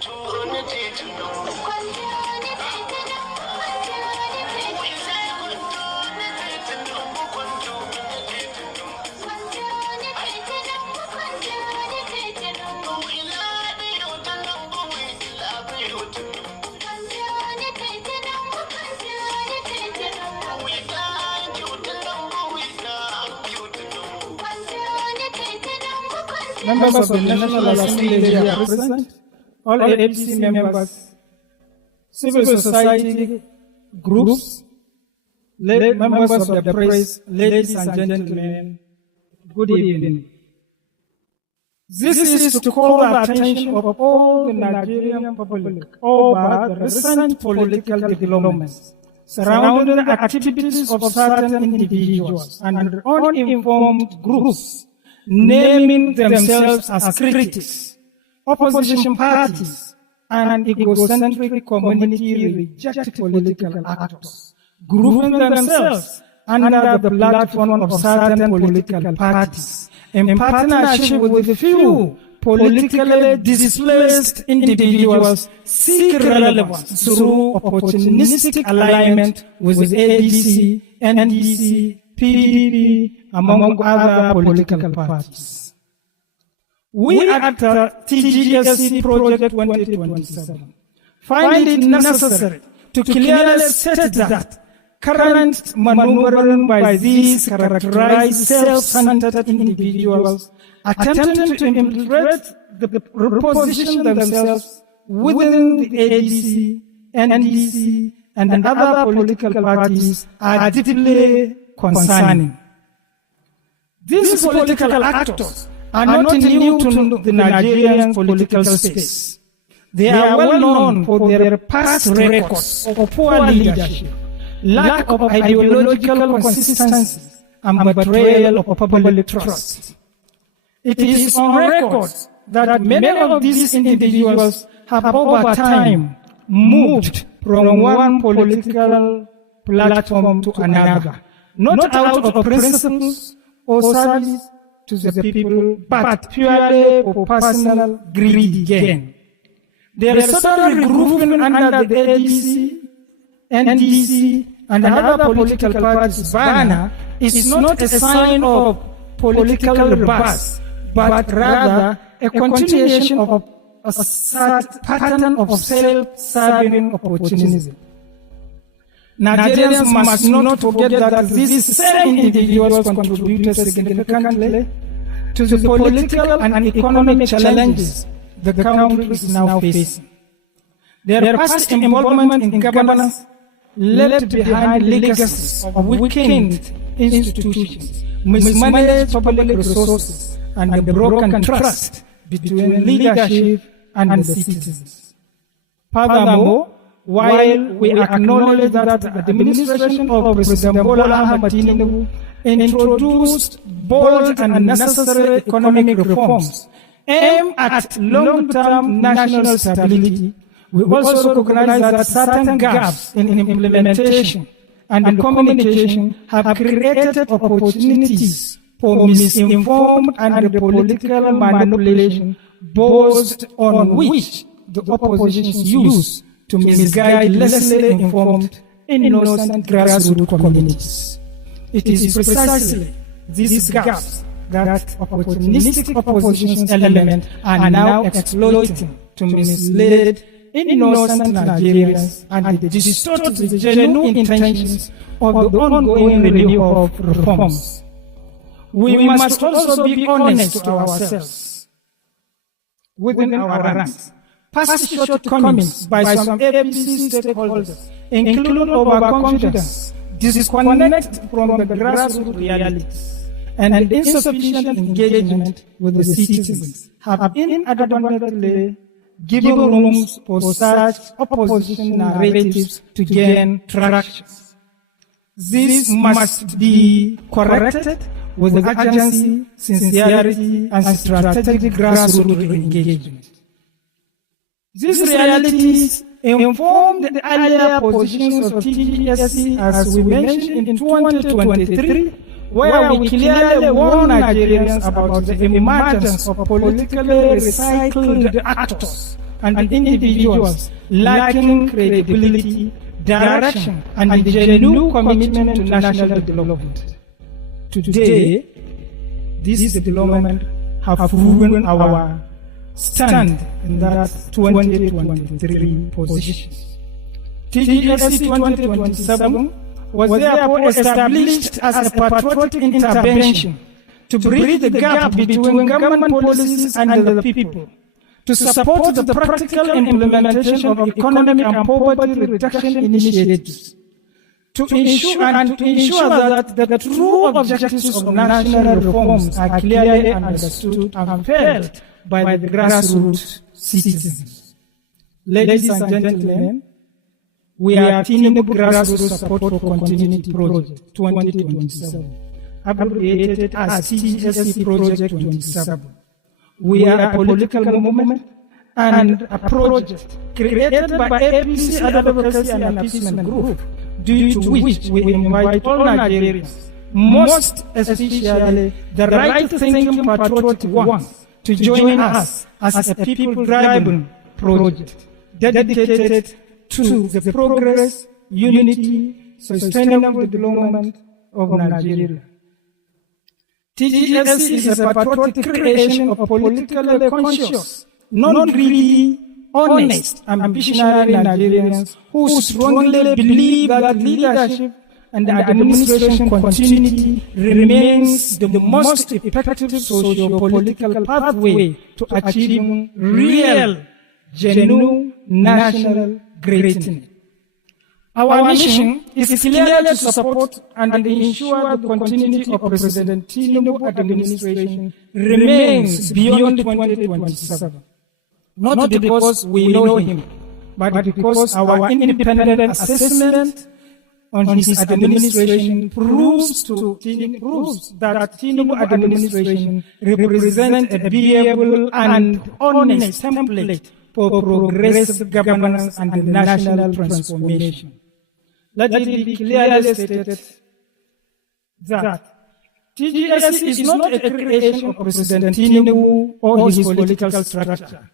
Members of the National Assembly are present, all APC members, civil society groups, members of the press, ladies and gentlemen, good evening. This is to call the attention of all the Nigerian public over the recent political developments surrounding the activities of certain individuals and uninformed groups naming themselves as critics, opposition parties, and egocentric community-reject political actors, grouping themselves under the platform of certain political parties, in partnership with a few politically displaced individuals seek relevance through opportunistic alignment with ADC, NDC, PDP, among other political parties. We at the TGSC Project 2027 find it necessary to clearly state that current maneuvering by these characterized self-centered individuals attempting to infiltrate the reposition themselves within the ADC, NDC, and other political parties are deeply concerning. These political actors are not new to the Nigerian political space. They are well known for their past records of poor leadership, lack of ideological consistency, and betrayal of public trust. It is on record that many of these individuals have over time moved from one political platform to another, not out of principles or service to the people, but purely for personal greed gain. Their sudden regrouping under the ADC, NDC, and other political parties' banner is not a sign of political reverse, but rather a continuation of a sad pattern of self-serving opportunism. Nigerians must not forget that these same individuals contributed significantly to the political and economic challenges the country is now facing. Their past involvement in governance left behind legacies of weakened institutions, mismanaged public resources, and the broken trust between leadership and the citizens. Furthermore, while we acknowledge that the administration of President Bola Ahmed Tinubu introduced bold and necessary economic reforms aimed at long-term national stability, we also recognize that certain gaps in implementation and communication have created opportunities for misinformed and political manipulation based on which the opposition use to misguide lessly informed, innocent grassroots communities. It is precisely these gaps that opportunistic opposition elements are now exploiting to mislead innocent Nigerians and distort the genuine intentions of the ongoing review of reforms. We must also be honest to ourselves within our ranks. Past shortcomings by some APC stakeholders, including overconfidence, disconnect from the grassroots realities, and insufficient engagement with the citizens, have inadvertently given room for such opposition narratives to gain traction. This must be corrected with urgency, sincerity, and strategic grassroots engagement. These realities informed the earlier positions of TGSC, as we mentioned in 2023, where we clearly warned Nigerians about the emergence of politically recycled actors and individuals lacking credibility, direction, and genuine commitment to national development. Today, this development have proven our stand in that 2023 position. TGSC 2027 was therefore established as a patriotic intervention to bridge the gap between government policies and the people, to support the practical implementation of economic and poverty reduction initiatives, to ensure that the true objectives of national reforms are clearly understood and felt by the grassroots citizens. Ladies and gentlemen, we are Tinubu Grassroots Support for Continuity Project 2027, abbreviated as TGSC Project 27. We are a political movement and a project created by APC Advocacy and Appeasement Group, due to which we invite all Nigerians, most especially the right-thinking patriotic ones, to join us as a people-driven project dedicated to the progress, unity, sustainable development of Nigeria. TGSC is a patriotic creation of politically conscious, non-greedy, honest, and visionary Nigerians who strongly believe that leadership and administration continuity remains the most effective socio-political pathway to achieving real, genuine national greatness. Our mission is clearly to support and ensure the continuity of President Tinubu administration remains beyond 2027. Not because we know him, but because our independent assessment on his administration proves that Tinubu administration represents a viable and honest template for progressive governance and national transformation. Let it be clearly stated that TGSC is not a creation of President Tinubu or his political structure.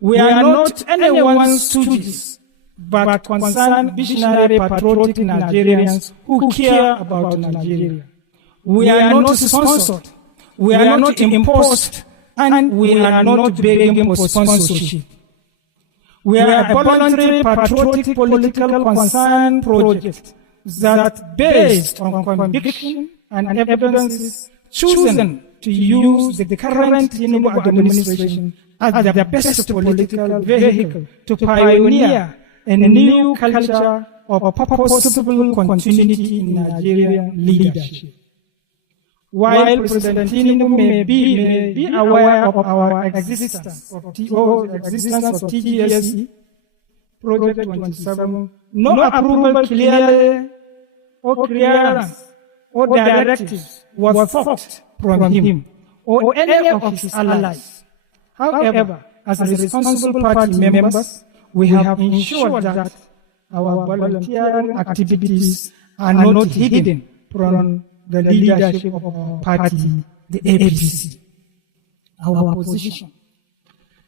We are not anyone's stooges, but concerned visionary patriotic Nigerians who care about Nigeria. We are not sponsored, we are not imposed, and we are not begging for sponsorship. We are a voluntary patriotic political concern project that, based on conviction and evidence, chosen to use the current Tinubu administration as the best political vehicle to pioneer a new culture of purposeful continuity in Nigerian leadership. While President Tinubu may be aware of our existence of TGSC Project 27, no approval clearly or clearance or directives was sought from him or any of his allies. However, as responsible party members, we have ensured that our volunteering activities are not hidden from the leadership of our party, the APC. Our position.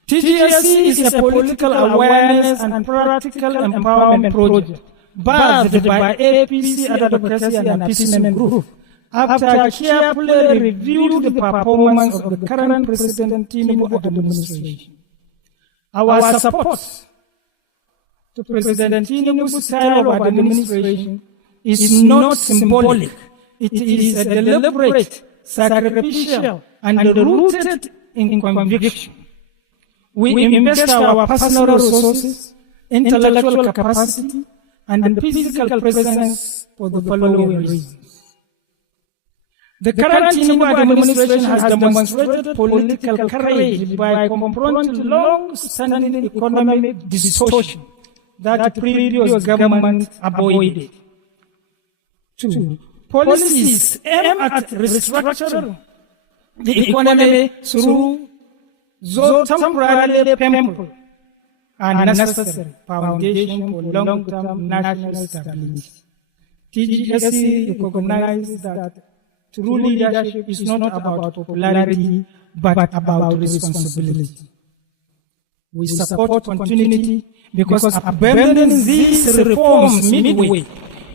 TGSC is a political awareness and practical empowerment project birthed by APC Advocacy and Appeasement Group after carefully reviewed the performance of the current President Tinubu administration. Our support to President Tinubu's style of administration is not symbolic. It is a deliberate, sacrificial, and rooted in conviction. We invest our personal resources, intellectual capacity, and physical presence for the following reasons. The current Tinubu administration has demonstrated political courage by confronting long-standing economic distortion that previous government avoided. 2. Policies aim at restructuring the economy through though temporarily painful and necessary foundation for long-term national stability. TGSC recognizes that true leadership is not about popularity, but about responsibility. We support continuity because abandoning these reforms midway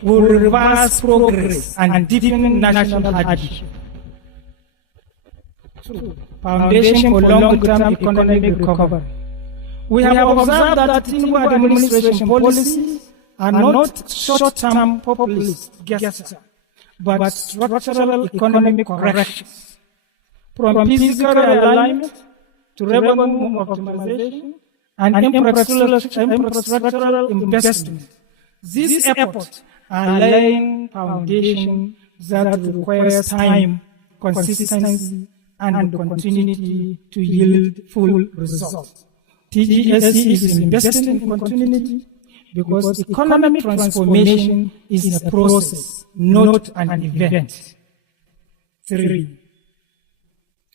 will reverse progress and deepen national hardship. Foundation for long-term economic recovery. We have observed that Tinubu administration policies are not short-term populist gestures, but structural economic corrections. From physical realignment to revenue optimization and infrastructural investment, these efforts are laying foundation that requires time, consistency, and continuity to yield full results. TGSC is investing in continuity because economic transformation is a process, not an event. 3.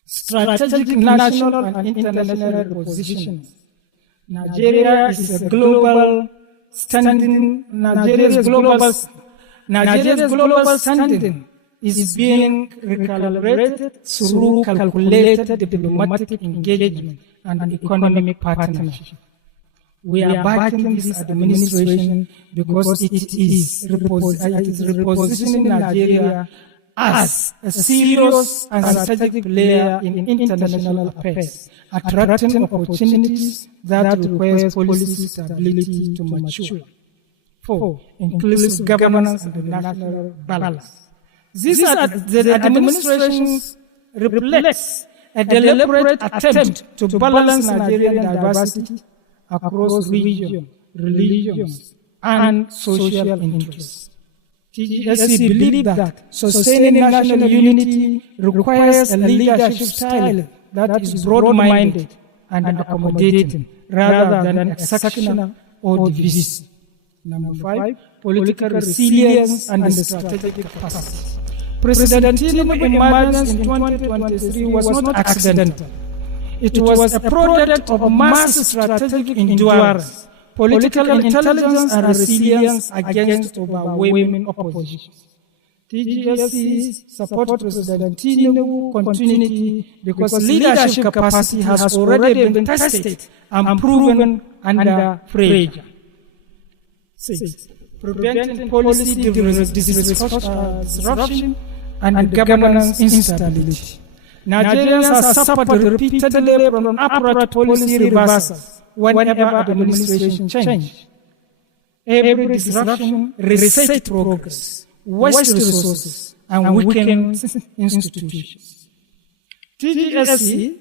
Strategic national and international positioning. Nigeria's global standing is being recalibrated through calculated diplomatic engagement and economic partnership. We are backing this administration because it is repositioning Nigeria as a serious and strategic player in international affairs, attracting opportunities that require policy stability to mature. 4. Inclusive governance and national balance. The administration reflects a deliberate attempt to balance Nigerian diversity across regions, religions, and social interests. TGSC believes that sustaining national unity requires a leadership style that is broad-minded and accommodating rather than exceptional or divisive. 5. Political resilience and strategic capacity. President Tinubu's emergence in 2023 was not accidental. It was a product of mass strategic endurance, political intelligence, and resilience against overwhelming opposition. TGSC supports President Tinubu's continuity because leadership capacity has already been tested and proven under pressure. 6. Preventing policy disruption and governance instability. Nigerians have suffered repeatedly from apparent policy reversals whenever administration change. Every disruption resets progress, wastes resources, and weakens institutions. TGSC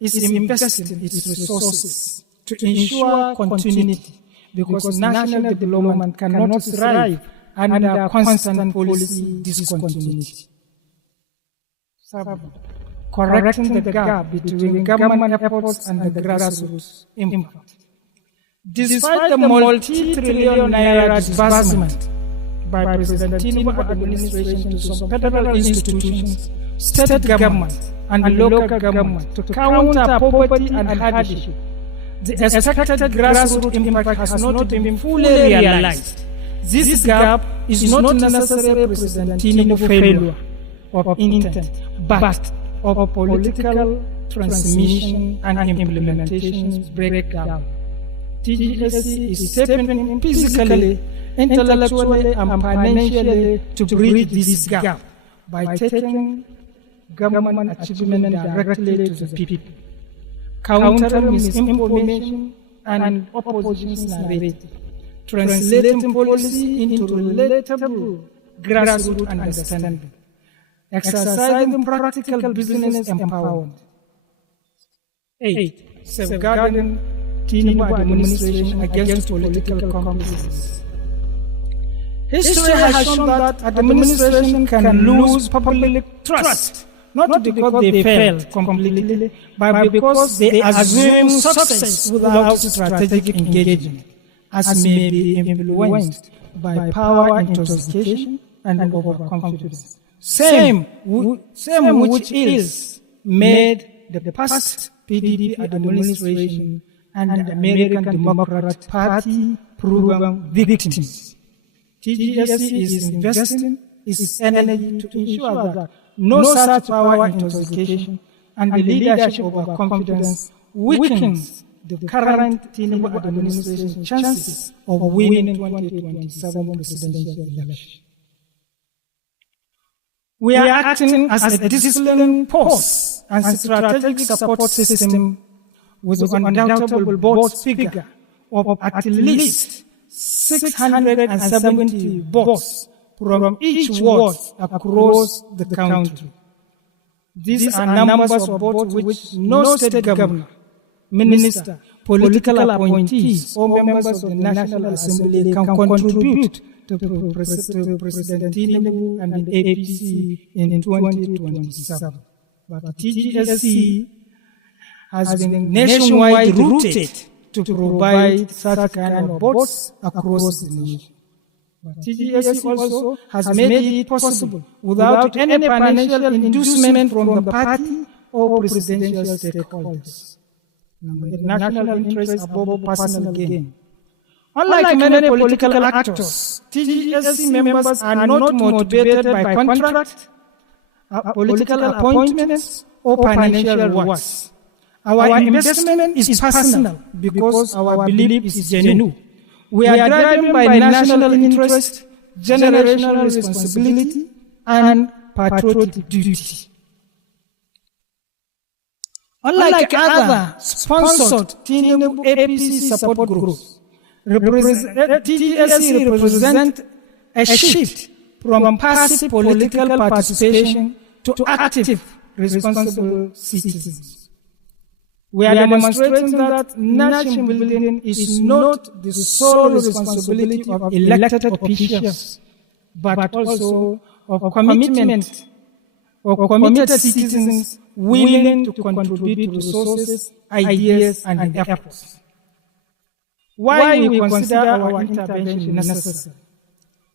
is investing its resources to ensure continuity because national development cannot thrive under constant policy discontinuity. 7. Correcting the gap between government efforts and the grassroots impact. Despite the multi-trillion naira disbursement by President Tinubu's administration to some federal institutions, state government, and local government to counter poverty and hardship, the expected grassroots impact has not been fully realized. This gap is not necessarily President Tinubu's failure of intent, but of political transmission and implementation breakdown. TGSC is stepping in physically, intellectually, and financially to bridge this gap by taking government achievement directly to the people, countering misinformation and opposition's narrative, translating policy into relatable grassroots understanding, exercising practical business empowerment. 8. Safeguarding Tinubu administration against political complices. History has shown that administration can lose public trust, not because they failed completely, but because they assume success without strategic engagement, as may be influenced by power intoxication and overconfidence. Same which is made the past PDP administration and the American Democrat Party proven victims. TGSC is investing its energy to ensure that no such power intoxication and the leadership overconfidence weakens the current Tinubu administration chances of winning 2027 presidential election. We are acting as a disciplined force and strategic support system with an undoubtable board figure of at least 670 votes from each ward across the country. These are numbers of votes which no state governor, minister, political appointees, or members of the National Assembly can contribute to President Tinubu and the APC in 2027. But TGSC has been nationwide routed to provide such kind of votes across the nation. But TGSC also has made it possible without any financial inducement from the party or presidential stakeholders. National interest above personal gain. Unlike many political actors, TGSC members are not motivated by contract, political appointments, or financial rewards. Our investment is personal because our belief is genuine. We are driven by national interest, generational responsibility, and patriotic duty. Unlike other sponsored Tinubu APC support groups, TGSC represents a shift from passive political participation to active, responsible citizens. We are demonstrating that nation building is not the sole responsibility of elected officials, but also of commitment of committed citizens willing to contribute resources, ideas, and efforts. Why we consider our intervention necessary?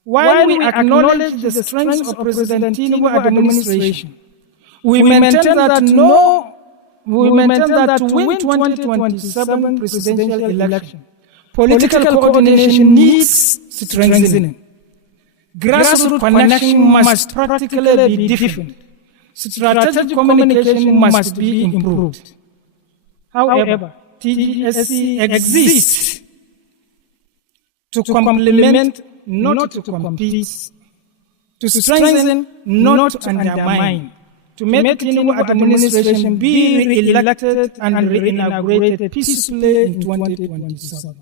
While we acknowledge the strength of President Tinubu administration, we maintain that to win 2027 presidential election, political coordination needs strengthening. Grassroots connection must practically be different. Strategic communication must be improved. However, TGSC exists to complement, not to compete, to strengthen, not to undermine, to make Tinubu administration be re-elected and re-inaugurated peacefully in 2027.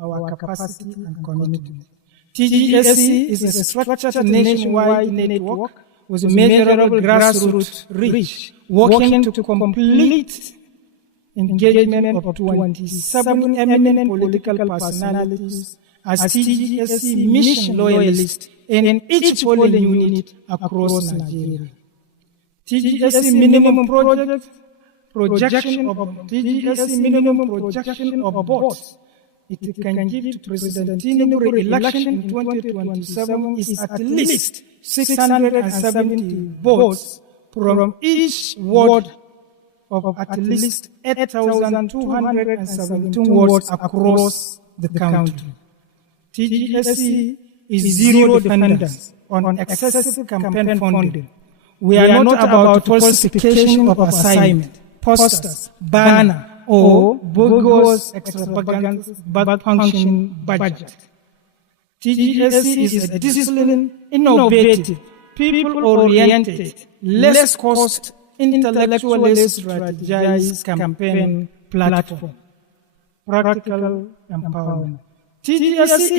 Our capacity and commitment. TGSC is a structured nationwide network with measurable grassroots reach, working to complete engagement of 27 eminent political personalities as TGSC mission loyalists in each polling unit across Nigeria. TGSC minimum projection of votes it can give to President Tinubu re-election in 2027 is at least 670 votes from each ward of at least 8,217 wards across the country. TGSC is zero dependence on excessive campaign funding. We are not about falsification of assignment, posters, banner, or bogus extravagant function budget. TGSC is a disciplined, innovative, people-oriented, less cost, intellectually strategized campaign platform. Practical empowerment. TGSC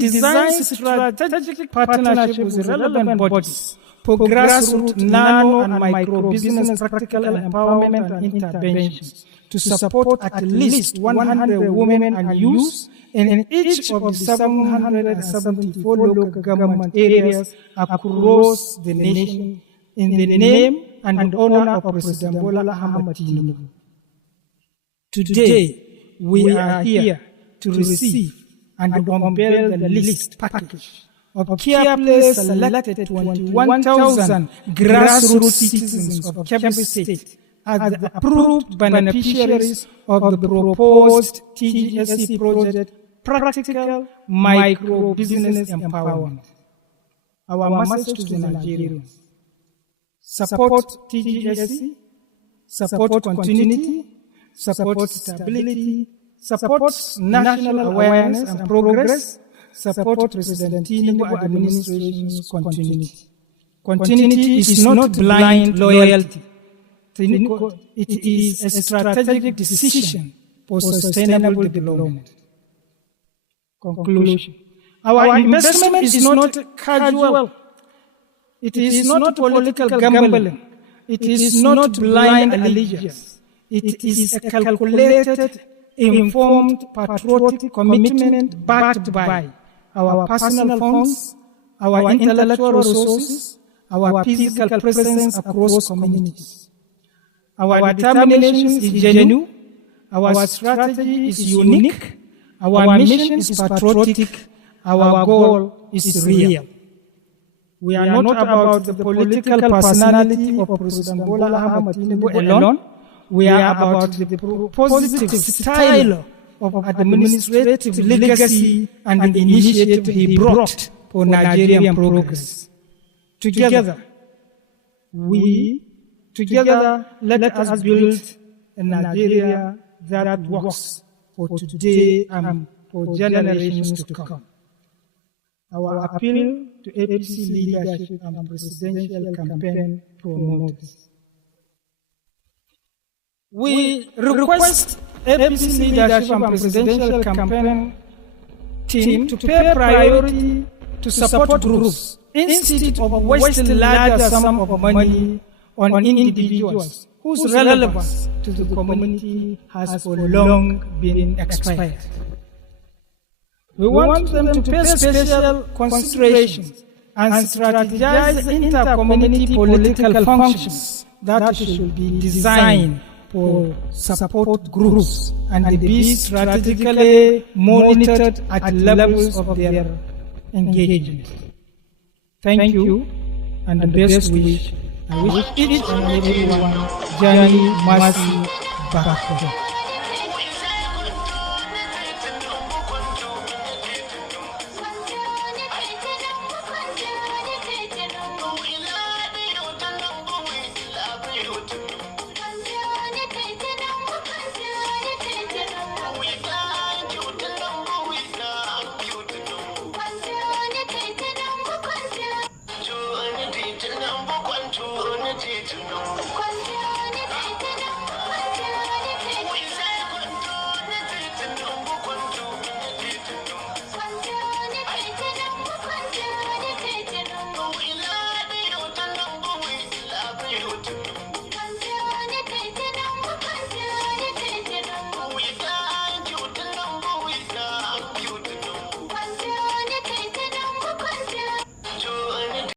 designs strategic partnership with relevant bodies for grassroots, nano, and micro-business practical empowerment and interventions to support at least 100 women and youth in each of the 774 local government areas across the nation in the name and honor of President BALA Tinubu. Today, we are here to receive and unveil the list package of carefully selected 21,000 grassroots citizens of Kebbi State as the approved beneficiaries of the proposed TGSC project, Practical Micro-Business Empowerment. Our message to the Nigerians: support TGSC, support continuity, supports stability, supports national awareness and progress, supports President Tinubu administration's continuity. Continuity is not blind loyalty. It is a strategic decision for sustainable development. Conclusion. Our investment is not casual. It is not political gambling. It is not blind allegiance. It is a calculated, informed, patriotic commitment backed by our personal funds, our intellectual resources, our physical presence across communities. Our determination is genuine. Our strategy is unique. Our mission is patriotic. Our goal is real. We are not about the political personality of President Bola Tinubu alone. We are about the positive style of administrative legacy and the initiative he brought for Nigerian progress. Together, let us build a Nigeria that works for today and for generations to come. Our appeal to APC leadership and presidential campaign promoters. We request APC leadership and presidential campaign team to pay priority to support groups instead of wasting larger sum of money on individuals whose relevance to the community has for long been expired. We want them to pay special consideration and strategize inter-community political functions that should be designed for support groups and be strategically monitored at levels of their engagement. Thank you, and the best wish. I wish each and everyone journey mercy back home.